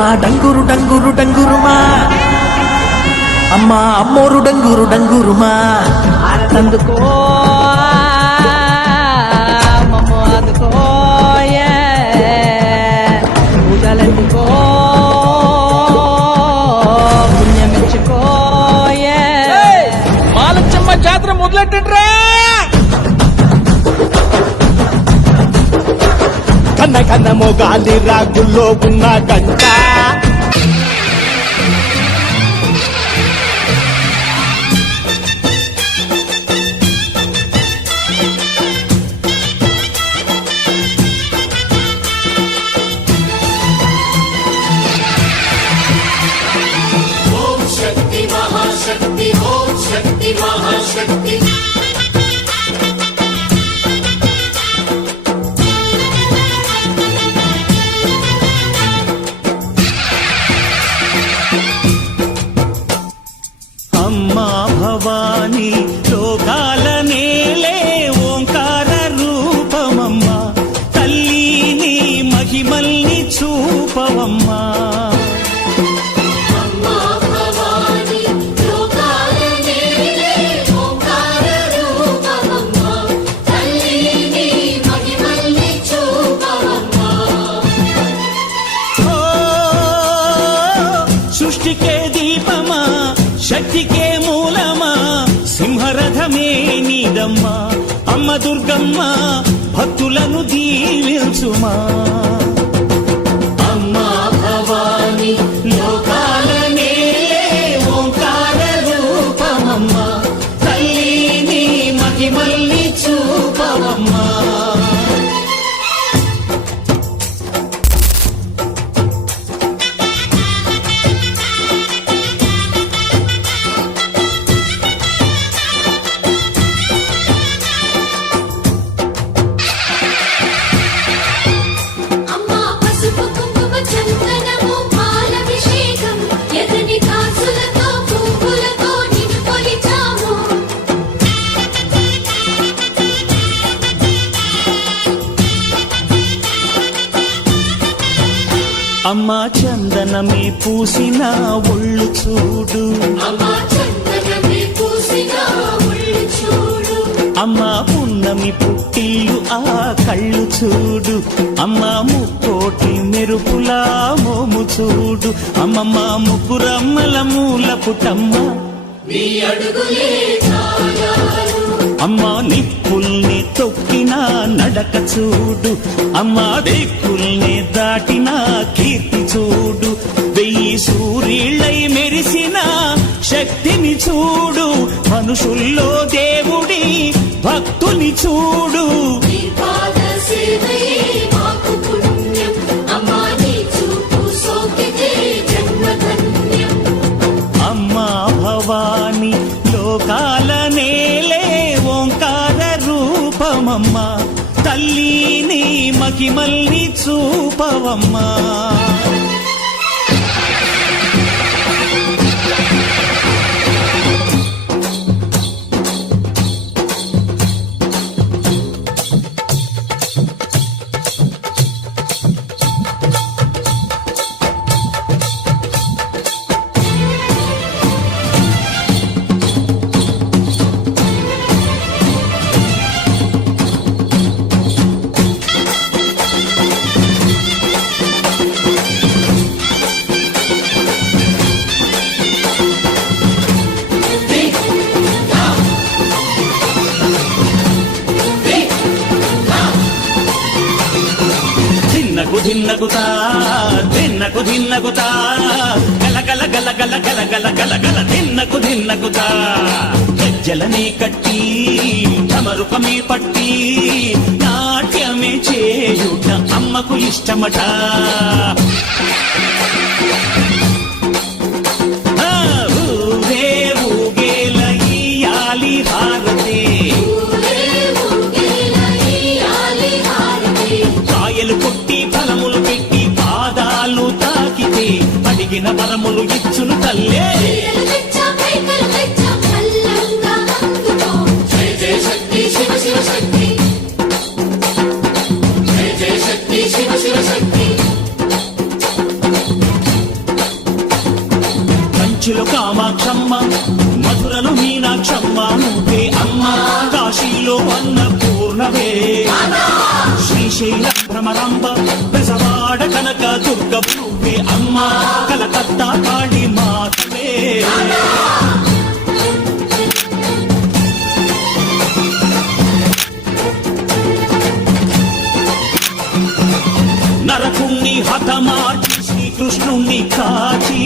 అమ్మా డంగురు డంగురు డంగురుమా అమ్మా అమ్మోరు డంగురు డంగురుమా అందుకో మమ్మ అందుకో పూజలందుకో పుణ్యమిచ్చుకో మాలచ్చమ్మ జాతర మొదలెట్టండ్రా. కన్న కన్న మొగాలి రాగుల్లో ఉన్న గంట అమ్మా భవాని లోకాల నేలే ఓంకార రూపమమ్మా తల్లిని మహిమల్ని చూపవమ్మా సృష్టికే దీపమా శక్తికే మూలమా సింహరథమే నీదమ్మా అమ్మ దుర్గమ్మ భక్తులను దీవించుమా అమ్మా భవాని లోకాల నేలే ఓంకార రూపమమ్మా తల్లిని మహిమల్ని చూపవమ్మా అమ్మా చందనమే పూసిన ఒళ్ళు చూడు అమ్మా పున్నమి పుట్టిల్లు ఆ కళ్ళు చూడు అమ్మా ముక్కోటి మెరుపులా మోము చూడు అమ్మమ్మ ముగ్గురమ్మల మూల పుటమ్మ అమ్మా నిప్పుల్ని తొక్కిన నడక చూడు అమ్మా దిక్కుల్ని దాటిన కీర్తి చూడు 1000 సూర్యుళ్ళై మెరిసిన శక్తిని చూడు మనుషుల్లో దేవుడి భక్తుని చూడు అమ్మా భవాని లోకాల నేలే ఓంకార రూపమమ్మా తల్లిని మహిమల్ని చూపవమ్మా ధిన్నగుతా ధిన్నకు ధిన్నగుతా గల గల గల గల గల గల గల గల ధిన్నగుతా గజ్జలనే కట్టి ఢమరుకమే పట్టి నాట్యమే చేయుట అమ్మకు ఇష్టమట ఊరే ఊగేల ఈయాలి హారతి కాయలు కొట్టి ఫలములు పెట్టి పాదాలు తాకితే అడిగిన వరములు ఇచ్చును తల్లే కంచిలో కామాక్షమ్మ, మధురలో మీనాక్షమ్మ నువ్వే అమ్మ, కాశీలో అన్నపూర్ణవే, శ్రీశైల భ్రమరాంబ, బెజవాడ కనక దుర్గ నువ్వే అమ్మ, కలకత్తా కాళీ మాతవే. నరకుణ్ణి హతమార్చి శ్రీకృష్ణుణ్ణి కాచి